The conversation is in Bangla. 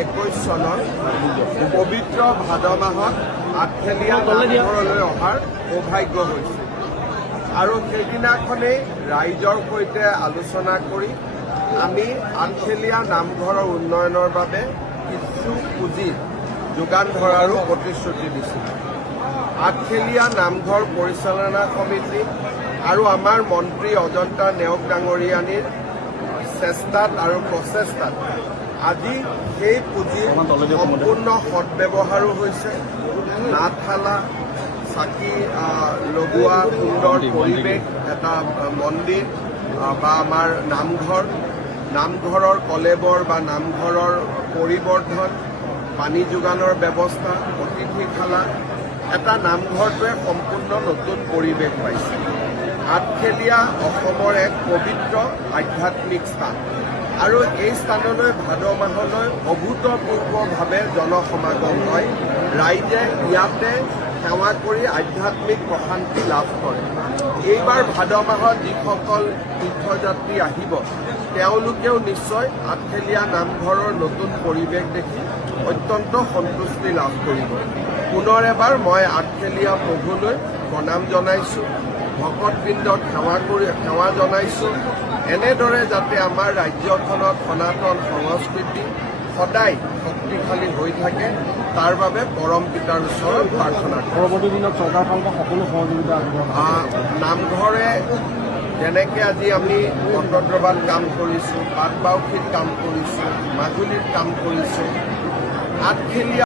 একৈশ চনৰ পবিত্ৰ ভাদ মাহত আঠখেলীয়া নামঘৰলৈ অহাৰ সৌভাগ্য হৈছিল। আৰু সেইদিনাখনেই ৰাইজৰ সৈতে আলোচনা কৰি আমি আঠখেলীয়া নামঘৰৰ উন্নয়নৰ বাবে কিছু পুঁজি যোগান ধৰাৰো প্ৰতিশ্ৰুতি দিছিলোঁ। আঠখেলীয়া নামঘৰ পৰিচালনা সমিতি আৰু আমাৰ মন্ত্ৰী অজন্তা নেওগ ডাঙৰীয়ানীৰ চেষ্টাত আৰু প্ৰচেষ্টাত আজি সেই পুঁজি সম্পূৰ্ণ সদব্যৱহাৰো হৈছে। নাটশালা চাকি লগোৱা সুন্দৰ পৰিৱেশ এটা মন্দিৰ বা আমাৰ নামঘৰ নামঘৰৰ কলেবৰ বা নামঘৰৰ পৰিৱৰ্ধন পানী যোগানৰ ব্যৱস্থা অতিথিশালা এটা নামঘৰটোৱে সম্পূৰ্ণ নতুন পৰিৱেশ পাইছে। আঠখেলীয়া অসমৰ এক পবিত্ৰ আধ্যাত্মিক স্থান। আৰু এই স্থানলৈ ভাদ মাহলৈ অভূতপূৰ্বভাৱে জনসমাগম হয়। ৰাইজে ইয়াতে সেৱা কৰি আধ্যাত্মিক প্ৰশান্তি লাভ কৰে। এইবাৰ ভাদ মাহত যিসকল তীৰ্থযাত্ৰী আহিব, তেওঁলোকেও নিশ্চয় আঠখেলীয়া নামঘৰৰ নতুন পৰিৱেশ দেখি অত্যন্ত সন্তুষ্টি লাভ কৰিব। পুনৰ এবাৰ মই আঠখেলীয়া প্ৰভুলৈ প্ৰণাম জনাইছোঁ। ভকতবৃন্দক সেৱা কৰি সেৱা জনাইছোঁ। এনেদৰে যাতে আমাৰ ৰাজ্যখনত সনাতন সংস্কৃতি সদায় শক্তিশালী হৈ থাকে তাৰ বাবে পৰম পিতাৰ ওচৰত প্ৰাৰ্থনা পৰৱৰ্তী দিনত চৰকাৰৰ ফালৰ সকলো সহযোগিতা নামঘৰে যেনেকৈ আজি আমি বটদ্ৰৱাত কাম কৰিছোঁ পাটবাউসীত কাম কৰিছোঁ মাজুলীত কাম কৰিছোঁ আঠখেলীয়া